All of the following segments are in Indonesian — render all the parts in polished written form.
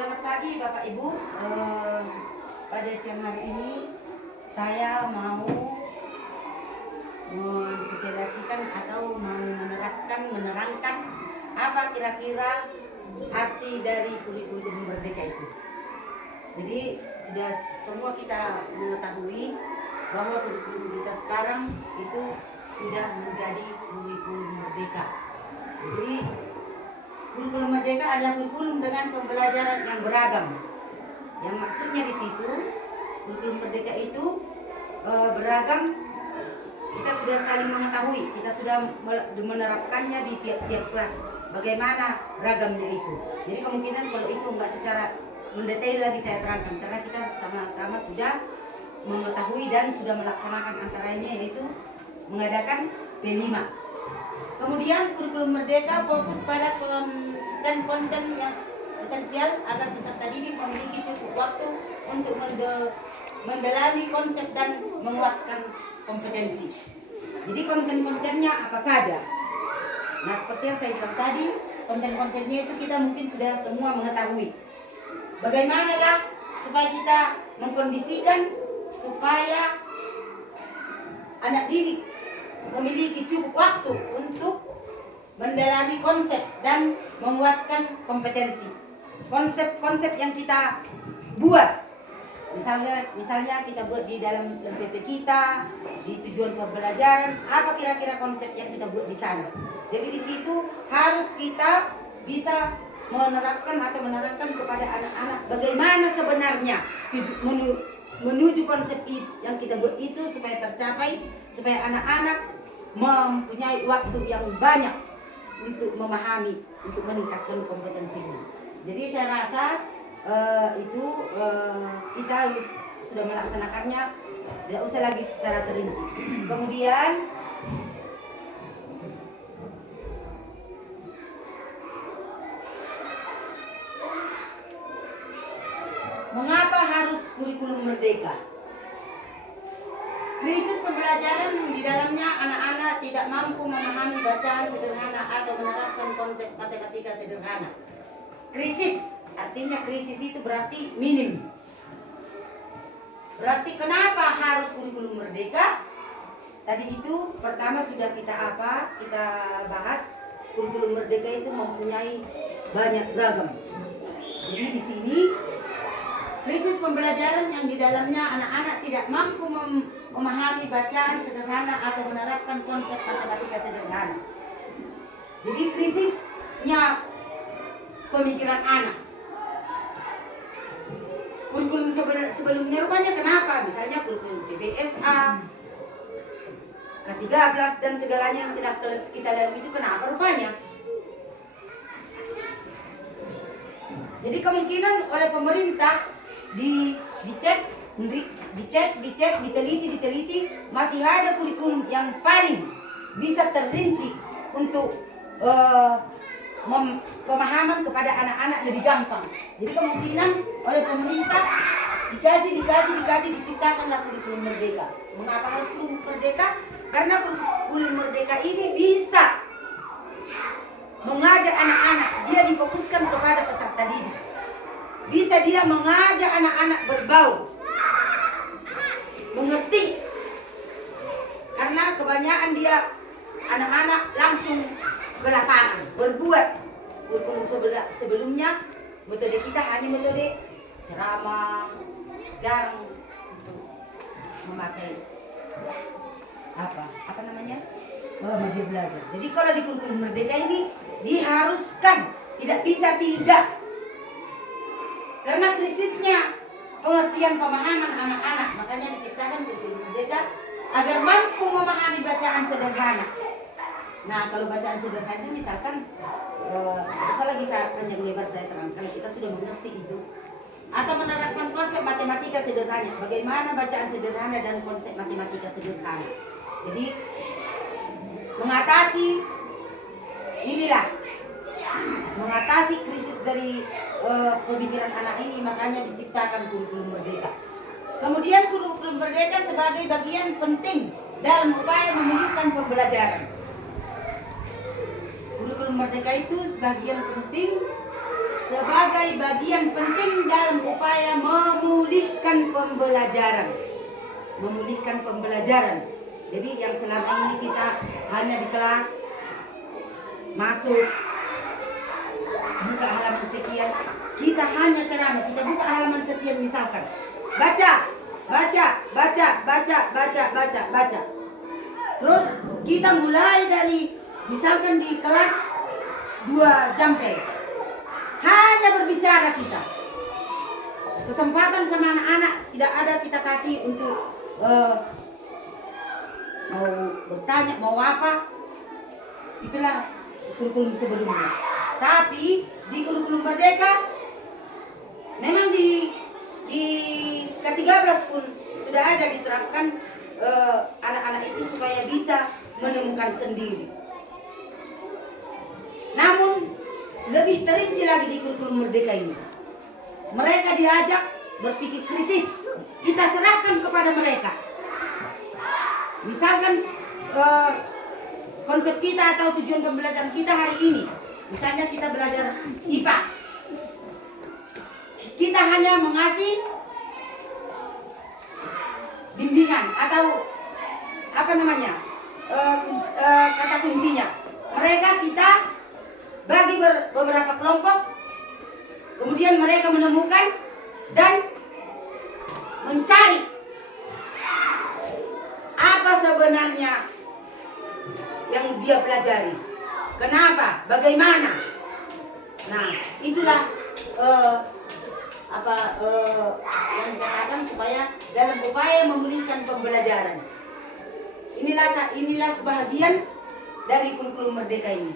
Selamat pagi Bapak Ibu. Pada siang hari ini saya mau mensosialisasikan atau mau menerangkan apa kira-kira arti dari kurikulum merdeka itu. Jadi sudah semua kita mengetahui bahwa kurikulum kita sekarang itu sudah menjadi kurikulum merdeka. Jadi kurikulum merdeka adalah kurikulum dengan pembelajaran yang beragam. Yang maksudnya di situ kurikulum merdeka itu beragam. Kita sudah saling mengetahui, kita sudah menerapkannya di tiap-tiap kelas. Bagaimana ragamnya itu. Jadi kemungkinan kalau itu enggak secara mendetail lagi saya terangkan, karena kita sama-sama sudah mengetahui dan sudah melaksanakan antara lainnya, yaitu mengadakan P5. Kemudian kurikulum merdeka fokus pada konten yang esensial agar peserta didik memiliki cukup waktu untuk mendalami konsep dan menguatkan kompetensi. Jadi konten-kontennya apa saja? Nah, seperti yang saya bilang tadi, konten-kontennya itu kita mungkin sudah semua mengetahui. Bagaimanalah supaya kita mengkondisikan supaya anak didik memiliki cukup waktu untuk mendalami konsep dan menguatkan kompetensi. Konsep-konsep yang kita buat, misalnya kita buat di dalam LPP kita, di tujuan pembelajaran, apa kira-kira konsep yang kita buat di sana. Jadi di situ harus kita bisa menerapkan atau menerangkan kepada anak-anak bagaimana sebenarnya menuju konsep yang kita buat itu supaya tercapai, supaya anak-anak mempunyai waktu yang banyak untuk memahami, untuk meningkatkan kompetensinya. Jadi saya rasa kita sudah melaksanakannya, tidak usah lagi secara terinci. Kemudian mengapa harus kurikulum merdeka? Krisis pembelajaran di dalamnya anak-anak tidak mampu memahami bacaan sederhana atau menerapkan konsep matematika sederhana. Krisis, artinya krisis itu berarti minim. Berarti kenapa harus kurikulum merdeka? Tadi itu pertama sudah kita bahas, kurikulum merdeka itu mempunyai banyak beragam. Jadi di sini krisis pembelajaran yang di dalamnya anak-anak tidak mampu memahami bacaan sederhana atau menerapkan konsep matematika sederhana. Jadi krisisnya pemikiran anak. Kurikulum sebelumnya rupanya kenapa? Misalnya kurikulum CBSA, K13 dan segalanya yang tidak kita lalui itu kenapa rupanya? Jadi kemungkinan oleh pemerintah dicek, diteliti, masih ada kurikulum yang paling bisa terinci untuk pemahaman kepada anak-anak lebih gampang. Jadi kemungkinan oleh pemerintah dikaji, diciptakanlah kurikulum merdeka. Mengapa harus kurikulum merdeka? Karena kurikulum merdeka ini bisa mengajak anak-anak, dia difokuskan kepada peserta didik. Bisa dia mengajak anak-anak berbaur, mengerti. Karena kebanyakan dia anak-anak langsung ke lapangan, berbuat. Kurikulum sebelumnya, metode kita hanya metode ceramah, jarang untuk memakai media belajar. Jadi kalau di kurikulum merdeka ini diharuskan, tidak bisa tidak. Karena krisisnya pengertian pemahaman anak-anak, makanya diciptakan kurikulum merdeka agar mampu memahami bacaan sederhana. Nah, kalau bacaan sederhana misalkan usah lagi panjang lebar saya terangkan, kita sudah mengerti itu. Atau menerapkan konsep matematika sederhana. Bagaimana bacaan sederhana dan konsep matematika sederhana. Jadi mengatasi krisis dari pemikiran anak ini, makanya diciptakan kurikulum merdeka. Kemudian kurikulum merdeka sebagai bagian penting dalam upaya memulihkan pembelajaran. Kurikulum merdeka itu sebagian penting sebagai bagian penting dalam upaya memulihkan pembelajaran. Memulihkan pembelajaran. Jadi yang selama ini kita hanya di kelas masuk, buka halaman sekian, kita hanya ceramah, kita buka halaman sekian misalkan, baca, baca. Terus kita mulai dari misalkan di kelas 2 Jampel, hanya berbicara kita. Kesempatan sama anak-anak tidak ada kita kasih untuk mau bertanya, mau apa. Itulah kurikulum sebelumnya. Tapi di kurikulum Merdeka memang di ke-13 pun sudah ada diterapkan anak-anak itu supaya bisa menemukan sendiri. Namun lebih terinci lagi di kurikulum Merdeka ini. Mereka diajak berpikir kritis. Kita serahkan kepada mereka. Misalkan konsep kita atau tujuan pembelajaran kita hari ini, misalnya kita belajar IPA, kita hanya mengasih bimbingan atau apa namanya kata kuncinya. Mereka kita bagi beberapa kelompok, kemudian mereka menemukan dan mencari apa sebenarnya yang dia pelajari, kenapa, bagaimana. Nah, itulah yang dikatakan supaya dalam upaya memulihkan pembelajaran. Inilah sebahagian dari kurikulum Merdeka ini.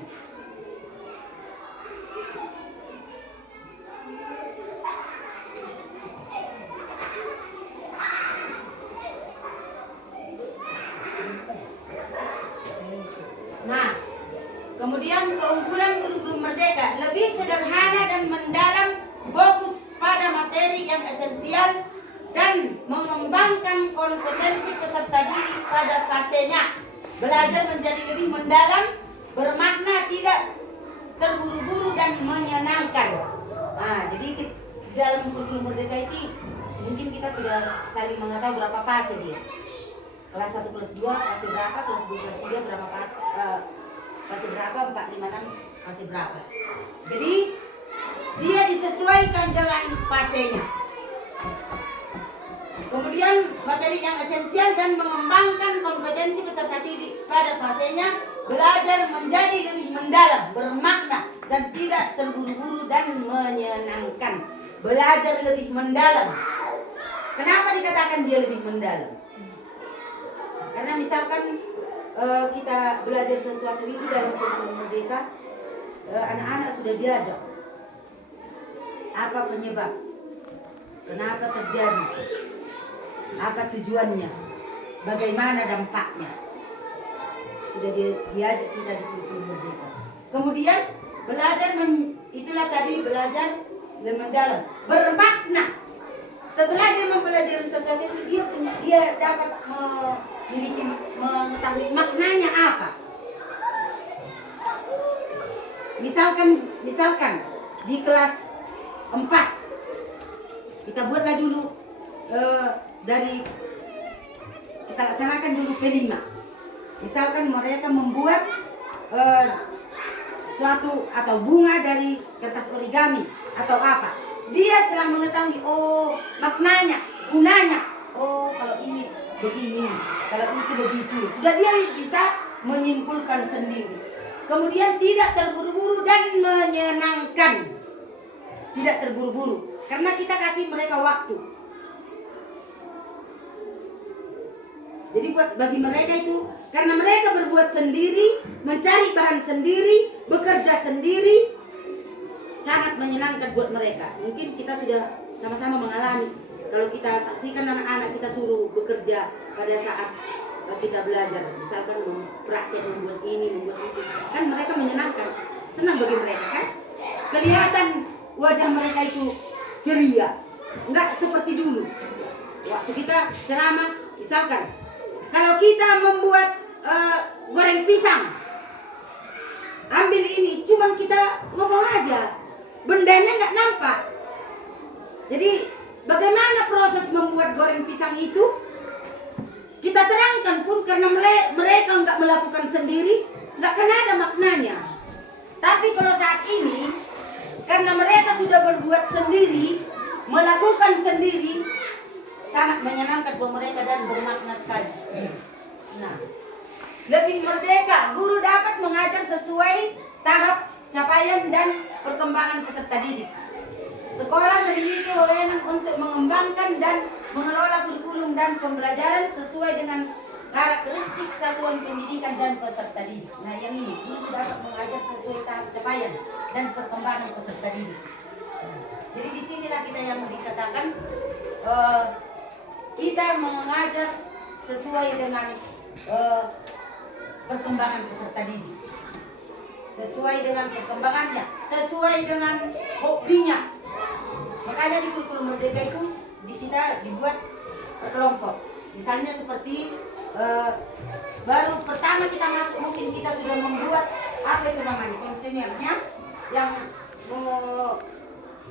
Nah, kemudian keunggulan kurikulum Merdeka lebih sederhana dan mendalam, fokus pada materi yang esensial dan mengembangkan kompetensi peserta didik pada fasenya. Belajar menjadi lebih mendalam, bermakna, tidak terburu-buru dan menyenangkan. Nah, jadi dalam kurikulum Merdeka ini mungkin kita sudah saling mengetahui berapa fase dia. Kelas 1, kelas 2, fase berapa, kelas 2, kelas 3 berapa fase berapa, 4, 5, 6 fase berapa. Jadi dia disesuaikan dengan fasenya. Kemudian materi yang esensial dan mengembangkan kompetensi peserta didik pada fasenya. Belajar menjadi lebih mendalam, bermakna, dan tidak terburu-buru dan menyenangkan. Belajar lebih mendalam. Kenapa dikatakan dia lebih mendalam? Karena misalkan kita belajar sesuatu itu dalam kurikulum Merdeka, anak-anak sudah diajak apa penyebab, kenapa terjadi, apa tujuannya, bagaimana dampaknya. Sudah diajak kita di kurikulum Merdeka. Kemudian belajar itulah tadi belajar lebih mendalam, bermakna. Setelah dia mempelajari sesuatu itu dia dapat mengetahui maknanya apa. Misalkan di kelas 4 kita buatlah dulu kita laksanakan dulu P5. Misalkan mereka membuat suatu atau bunga dari kertas origami atau apa. Dia telah mengetahui maknanya, gunanya. Kalau ini begini, kalau itu begitu. Sudah dia bisa menyimpulkan sendiri. Kemudian tidak terburu-buru dan menyenangkan. Tidak terburu-buru karena kita kasih mereka waktu. Jadi bagi mereka itu, karena mereka berbuat sendiri, mencari bahan sendiri, bekerja sendiri, sangat menyenangkan buat mereka. Mungkin kita sudah sama-sama mengalami. Kalau kita saksikan anak-anak kita suruh bekerja pada saat kita belajar, misalkan praktek membuat ini, membuat itu, kan mereka menyenangkan, senang bagi mereka kan? Kelihatan wajah mereka itu ceria, enggak seperti dulu. Waktu kita ceramah, misalkan, kalau kita membuat goreng pisang, ambil ini, cuman kita ngomong aja. bendanya nggak nampak. Jadi bagaimana proses membuat goreng pisang itu? Kita terangkan pun karena mereka nggak melakukan sendiri, nggak akan ada maknanya. Tapi kalau saat ini, karena mereka sudah berbuat sendiri, melakukan sendiri, sangat menyenangkan buat mereka dan bermakna sekali. Nah, lebih merdeka, guru dapat mengajar sesuai tahap capaian dan perkembangan peserta didik. Sekolah memiliki wewenang untuk mengembangkan dan mengelola kurikulum dan pembelajaran sesuai dengan karakteristik satuan pendidikan dan peserta didik. Nah, yang ini, guru dapat mengajar sesuai tahap capaian dan perkembangan peserta didik. Jadi disinilah kita yang dikatakan kita mengajar sesuai dengan perkembangan peserta didik, sesuai dengan perkembangannya, sesuai dengan hobinya. Makanya di kurikulum merdeka itu kita dibuat kelompok. Misalnya seperti baru pertama kita masuk mungkin kita sudah membuat apa itu namanya konsenernya yang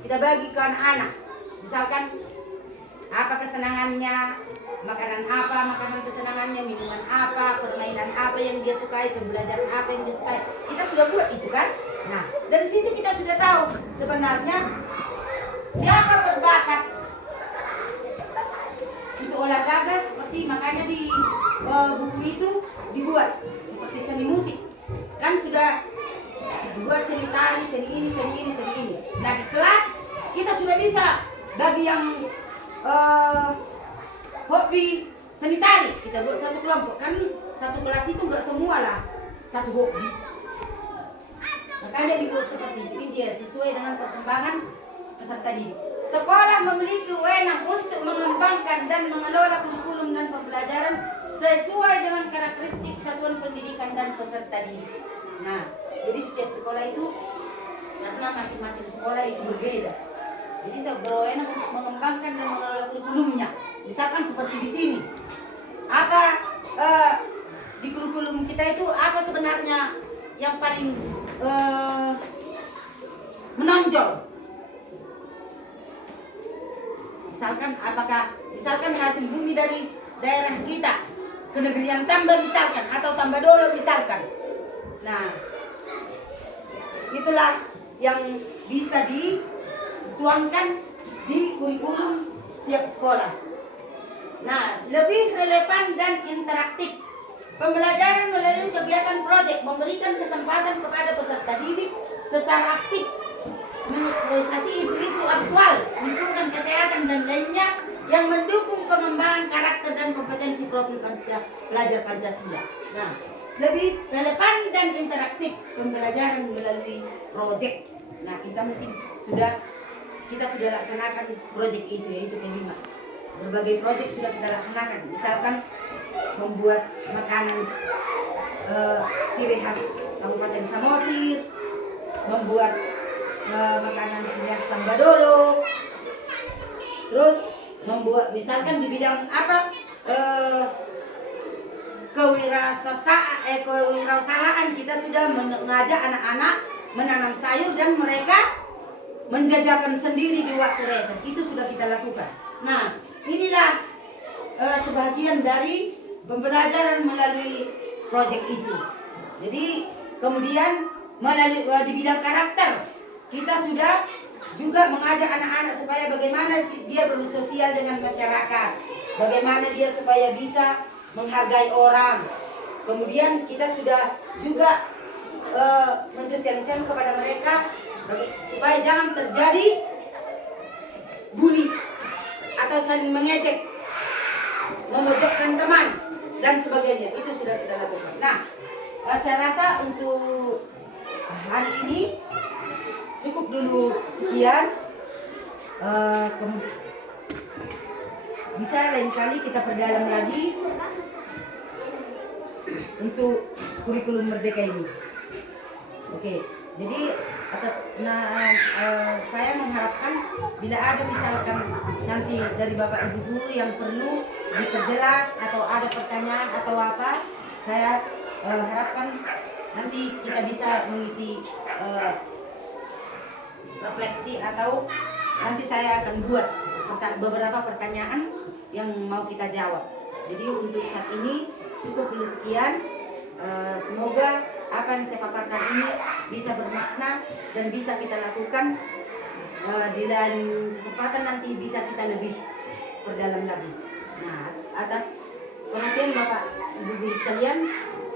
kita bagi ke anak-anak. Misalkan apa kesenangannya, makanan kesenangannya, minuman apa, permainan apa yang dia sukai, pembelajaran apa yang dia sukai. Kita sudah buat itu kan. Nah, dari situ kita sudah tahu sebenarnya siapa berbakat untuk olahraga, seperti makanya di buku itu dibuat seperti seni musik. Kan sudah dibuat seni tari, seni ini. Nah, di kelas kita sudah bisa bagi yang hobi seni tari, kita buat satu kelompok. Kan satu kelas itu enggak semua lah satu hobi. Makanya dibuat seperti itu. Ini dia sesuai dengan perkembangan peserta didik. Sekolah memiliki wewenang untuk mengembangkan dan mengelola kurikulum dan pembelajaran sesuai dengan karakteristik satuan pendidikan dan peserta didik. Nah, jadi setiap sekolah itu karena masing-masing sekolah itu berbeda. Jadi saya berwenang untuk mengembangkan dan mengelola kurikulumnya. Misalkan seperti di sini, apa di kurikulum kita itu apa sebenarnya yang paling menonjol? Misalkan hasil bumi dari daerah kita ke negeri yang tambah misalkan, atau tambah dolo misalkan. Nah, itulah yang bisa dituangkan di kurikulum setiap sekolah. Nah, lebih relevan dan interaktif. Pembelajaran melalui kegiatan proyek memberikan kesempatan kepada peserta didik secara aktif mengeksplorasi isu-isu aktual, lingkungan, kesehatan, dan lainnya yang mendukung pengembangan karakter dan kompetensi profil pelajar Pancasila. Nah, lebih relevan dan interaktif pembelajaran melalui proyek. Nah, kita sudah laksanakan proyek itu, yaitu kelima. Berbagai proyek sudah kita laksanakan. Misalkan membuat makanan ciri khas Kabupaten Samosir, membuat makanan ciri khas Tambadolo, terus membuat misalkan di bidang apa kewirausahaan, kita sudah mengajak anak-anak menanam sayur dan mereka menjajakan sendiri di waktu reses. Itu sudah kita lakukan. Nah, inilah sebagian dari pembelajaran melalui proyek itu. Jadi kemudian melalui di bidang karakter kita sudah juga mengajak anak-anak supaya bagaimana dia bersosial dengan masyarakat, bagaimana dia supaya bisa menghargai orang. Kemudian kita sudah juga mensosialisasikan kepada mereka supaya jangan terjadi bully atau saling mengejek, memojokkan teman dan sebagainya. Itu sudah kita lakukan. Nah, saya rasa untuk hari ini cukup dulu sekian. Bisa lain kali kita perdalam lagi untuk kurikulum merdeka ini. Oke, jadi saya mengharapkan bila ada misalkan nanti dari Bapak Ibu guru yang perlu diperjelas atau ada pertanyaan atau apa, saya harapkan nanti kita bisa mengisi refleksi atau nanti saya akan buat beberapa pertanyaan yang mau kita jawab. Jadi untuk saat ini cukup dulu sekian. Semoga apa yang saya paparkan ini bisa bermakna dan bisa kita lakukan. Di lain kesempatan nanti bisa kita lebih perdalam lagi. Nah, atas perhatian Bapak Ibu guru sekalian,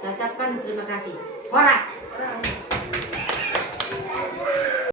saya ucapkan terima kasih. Horas.